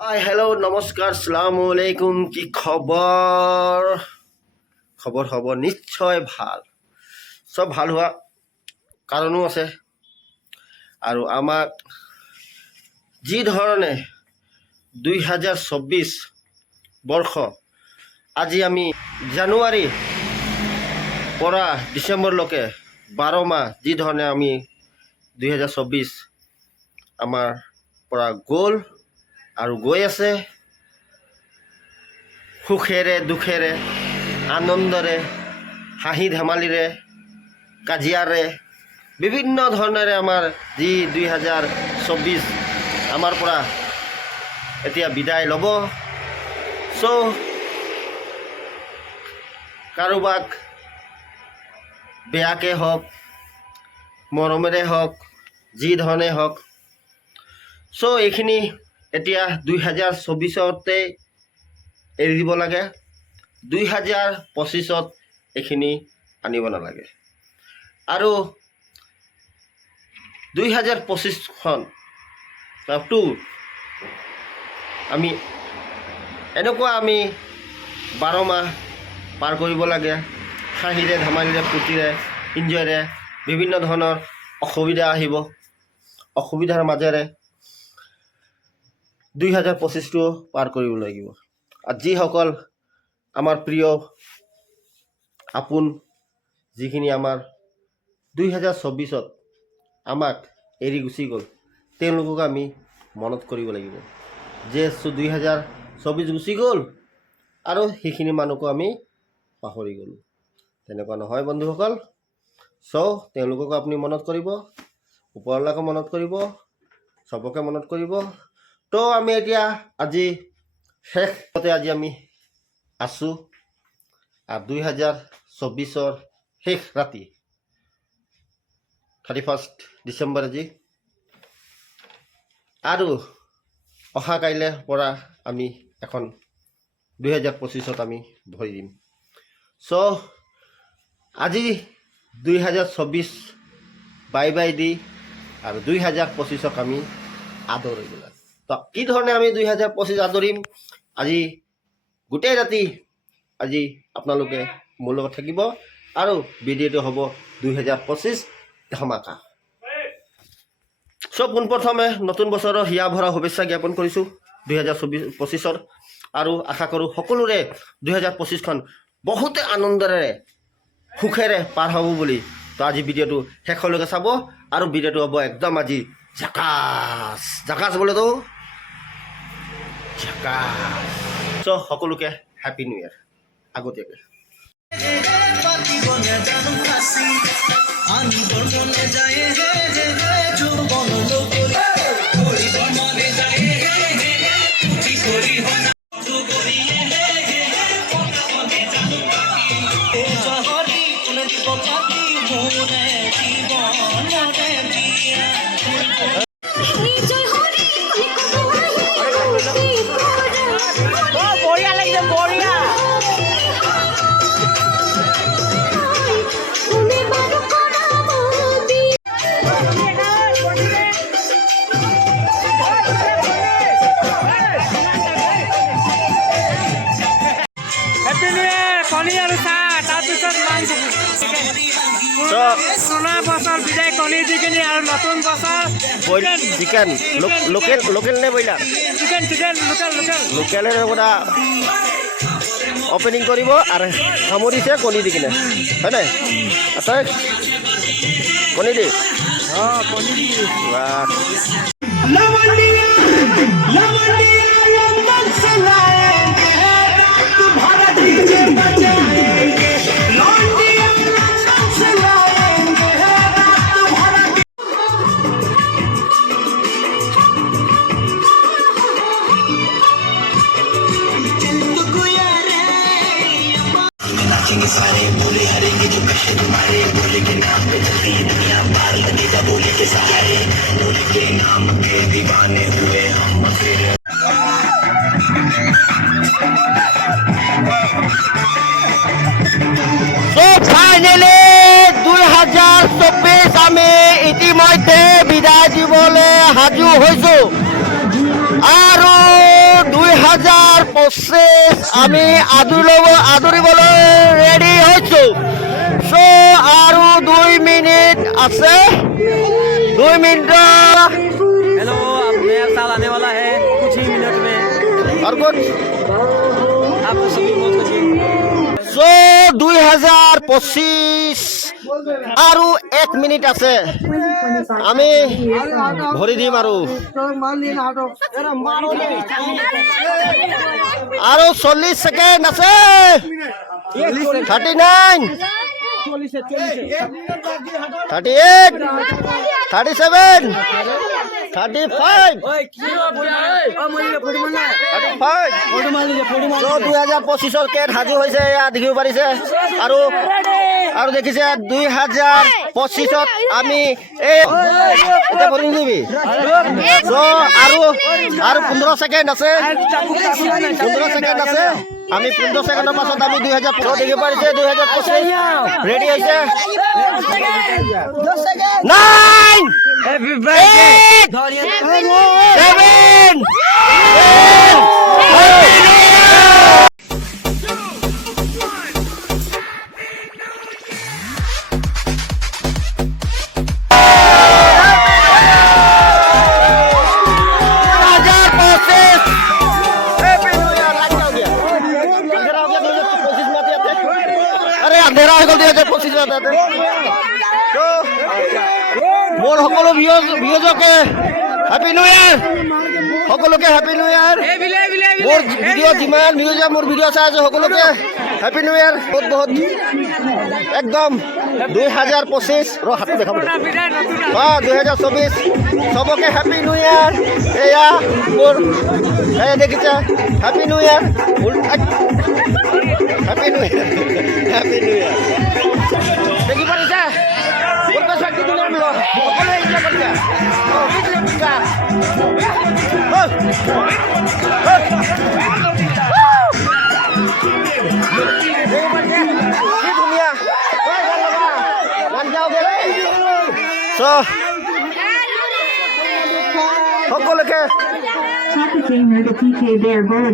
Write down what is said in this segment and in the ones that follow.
Hello नमस्कार আসসালামু আলাইকুম কি খবৰ খবৰ হ'ব নিশ্চয় ভাল সব ভাল হোৱা কাৰণো আছে আৰু আমাক যি ধৰণে 2024 বৰ্ষ আজি আমি জানুৱাৰী পৰা ডিচেম্বৰলৈকে 12 মাহ যি ধৰণে আমি 2024 আমাৰ পৰা গ'ল আৰু গৈ আছে সুখেৰে দুখেৰে আনন্দৰে হাঁহি ধেমালিৰে কাজিয়াৰে বিভিন্ন ধৰণেৰে আমাৰ যি 2024 আমাৰ পৰা এতিয়া বিদায় ল'ব কাৰোবাক বেয়াকে হওক মৰমেৰে হওক যি ধৰণে হওক এইখিনি এতিয়া 2024তে এৰি দিব লাগে 2025ত এইখিনি আনিব নালাগে আৰু 2025খন আমি এনেকুৱা আমি 12 মাহ পাৰ কৰিব লাগে হাঁহিৰে ধেমালিৰে ফূৰ্তিৰে ইনজয়ৰে বিভিন্ন ধৰণৰ অসুবিধা আহিব অসুবিধাৰ মাজেৰে 2025টো পাৰ কৰিব লাগিব আৰু যিসকল আমাৰ প্ৰিয় আপোন যিখিনি আমাৰ 2024ত আমাক এৰি গুচি গ'ল তেওঁলোকক আমি মনত কৰিব লাগিব যে 2024 গুচি গ'ল আৰু সেইখিনি মানুহকো আমি পাহৰি গ'লোঁ তেনেকুৱা নহয় বন্ধুসকল তেওঁলোকক আপুনি মনত কৰিব ওপৰলৈকে মনত কৰিব সবকে মনত কৰিব আমি এতিয়া আজি শেষতে আজি আমি আছোঁ আৰু 2024ৰ শেষ ৰাতি 31 ডিচেম্বৰ আজি আৰু অহা কাইলৈ পৰা আমি এখন 2025ত আমি ভৰি দিম আজি 2024 বাই বাই দি আৰু 2025ক আমি আদৰিব লাগে কি ধৰণে আমি 2025 আদৰিম আজি গোটেই ৰাতি আজি আপোনালোকে মোৰ লগত থাকিব আৰু ভিডিঅ'টো হ'ব 2025 ধমাকা পোনপ্ৰথমে নতুন বছৰৰ হিয়া ভৰা শুভেচ্ছা জ্ঞাপন কৰিছোঁ 2025ৰ আৰু আশা কৰোঁ সকলোৰে 2025খন বহুতে আনন্দৰে সুখেৰে পাৰ হ'ব বুলি আজি ভিডিঅ'টো শেষলৈকে চাব আৰু ভিডিঅ'টো হ'ব একদম আজি জাকাচ জাকাচ বোলেতো সকলোকে হ্যাপি নিউ ইয়ার আগতীয়াকৈ চিকেন লোকেল নে ব্ৰইলাৰ লোকেলেৰে পৰা অপেনিং কৰিব আৰু সামৰিছে কণী দি কিনে হয় নাই আছে কণী দি सारे बोले हरेंगे जो कहे तुम्हारे बोले के नाम पे चलती दुनिया बाहर लगेगा बोले के सहारे बोले के नाम के दीवाने हुए हम फिर ফাইনেলি 2024 আমি ইতিমধ্যে বিদায় দিবলৈ সাজু হৈছোঁ আৰু 2025 আমি আদৰিবলৈ ৰেডি হৈছো সো আৰু 2 মিনিট আছে 2 মিনিট हेलो अब नया साल आने वाला है कुछ ही मिनट में और कुछ आप सभी मौज करिए সো 2025 আৰু 1 মিনিট আছে আমি ভৰি দিম আৰু 40 সেকেন্ড আছে 39 38 37 35 2025 কেট সাজু হৈছে এয়া দেখিব পাৰিছে আৰু দেখিছে 2025 আমি এতিয়া ভৰি দিবি আৰু 15 সেকেন্ড আছে 15 সেকেন্ড আছে আমি 15 সেকেন্ডৰ পাছত আমি 2025 দেখিব পাৰিছে 2025 ৰেডি হৈছে 9 हैप्पी बर्थडे 7 अंधेरा हो गया 2025 मोर সকলো ভিউজকে হ্যাপি নিউ ইয়ার সকলোকে happy new year more video যিমান ভিউজ মোর ভিডিও চাই আছে সকলোকে হ্যাপি নিউ ইয়ার বহুত বহুত একদম 2025 র হাতে দেখাব 2024 সবকে হ্যাপি নিউ ইয়ার এয়া মোর এই দেখিছা happy new year happy new year happy new year দেখি পারিছা মোর কাছে কি দিন আনলো সকলে এনজয় করছে সকলকে Top gamer the PK Bear Bola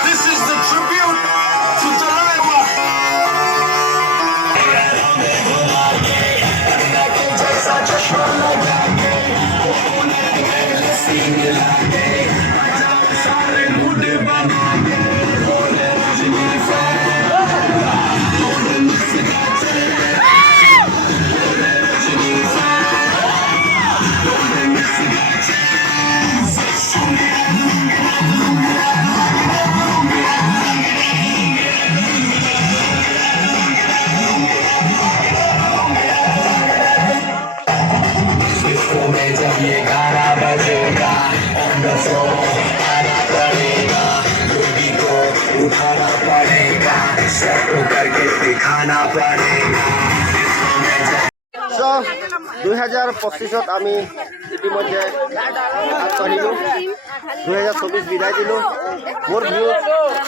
This is the tribute to Jalaiwa. जब ये गाना बजेगा on the floor आना पड़ेगा लोगी को उठाना पड़ेगा सब करके दिखाना पड़ेगा 2025 আমি ইতিমধ্যে আগবাঢ়িলোঁ 2024 বিদায় দিলোঁ মোৰ ভিউ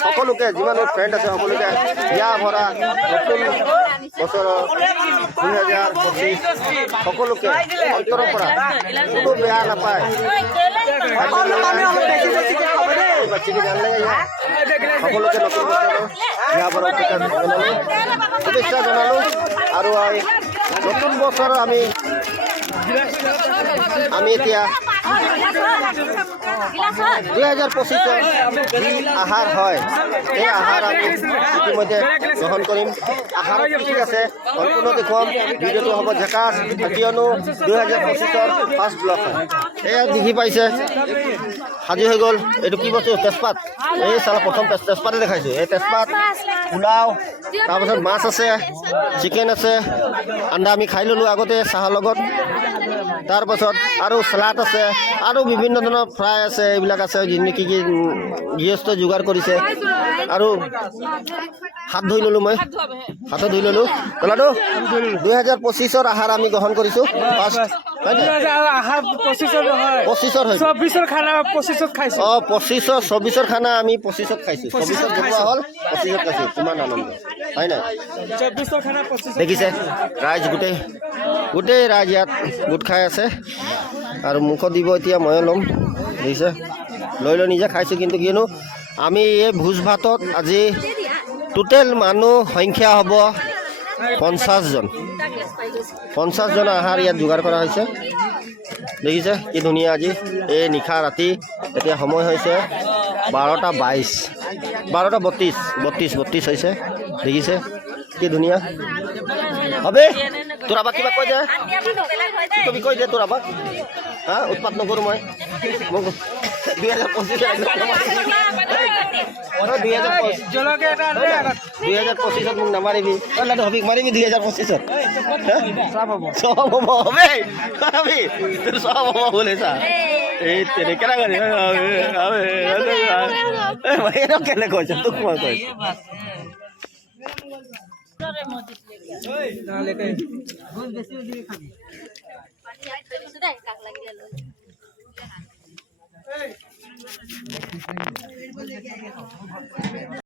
সকলোকে যিমান ফ্ৰেণ্ড আছে সকলোকে বিয়া ভৰা নতুন বছৰৰ 2025 সকলোকে অন্তৰৰ পৰা কোনো বেয়া নাপায় বেছিকৈ জানিলে সকলোকে নতুন বছৰৰ দিহাবৰ শুভেচ্ছা জনালোঁ আৰু নতুন বছৰ আমি এতিয়া 2025 যি আহাৰ হয় এই আহাৰ আমি ইতিমধ্যে গ্ৰহণ কৰিম। আহাৰত কি কি আছে সম্পূৰ্ণ দেখুৱাম। ভিডিঅ'টো হ'ব ঝেকাচ, কিয়নো 2025 ফাৰ্ষ্ট ব্লগ হয়। এয়া দেখি পাইছে সাজি হৈ গ'ল। এইটো কি বস্তু? তেজপাত। এই চালা প্ৰথম তেজপাতে দেখাইছোঁ। এই তেজপাত, পোলাও, তাৰপাছত মাছ আছে, চিকেন আছে, আন্দা আমি খাই ল'লোঁ আগতে চাহৰ লগত। তাৰপাছত আৰু চালাড আছে আৰু বিভিন্ন ধৰণৰ ফ্ৰাই আছে, এইবিলাক আছে যিখিনি কি গৃহস্থ যোগাৰ কৰিছে। আৰু হাত ধুই ল'লোঁ, মই হাতত ধুই ল'লোঁ। ক'লাটো 2025 আহাৰ আমি গ্ৰহণ কৰিছোঁ। ফাৰ্ষ্ট 25 হয়। 24 খানা 25 খাইছো। 24 খানা আমি 25 খাইছোঁ। 24 বনোৱা হ'ল, 25 খাইছোঁ। কিমান আনন্দ হয় নাই? 24 খানা 25 দেখিছে ৰাইজ গোটেই ৰাইজ ইয়াত গোট খাই আছে আৰু মুখত দিব এতিয়া ময়ো ল'ম। দেখিছে লৈ নিজে খাইছোঁ। কিন্তু কিয়নো আমি এই ভোজ ভাতত আজি টোটেল মানুহ সংখ্যা হ'ব 50 জন। 50 জন আহাৰ ইয়াত যোগাৰ কৰা হৈছে। দেখিছে কি ধুনীয়া আজি এই নিশা ৰাতি। এতিয়া সময় হৈছে 12:22, 12:32 হৈছে। দেখিছে কি ধুনীয়া হবে। তোৰ আবাক কিবা কৈ দে, তুমি কৈ দে তোৰ আবাক। হা উৎপাত নকৰোঁ মই। মোক 2025 মোক নামাৰিবি। হবি মাৰিবি 2025 চব হ'ব হবে তোৰ চব হ'ব বোলে চা। এই তেনেকৈ কেলে কৈছে তোক মই কৈছোঁ।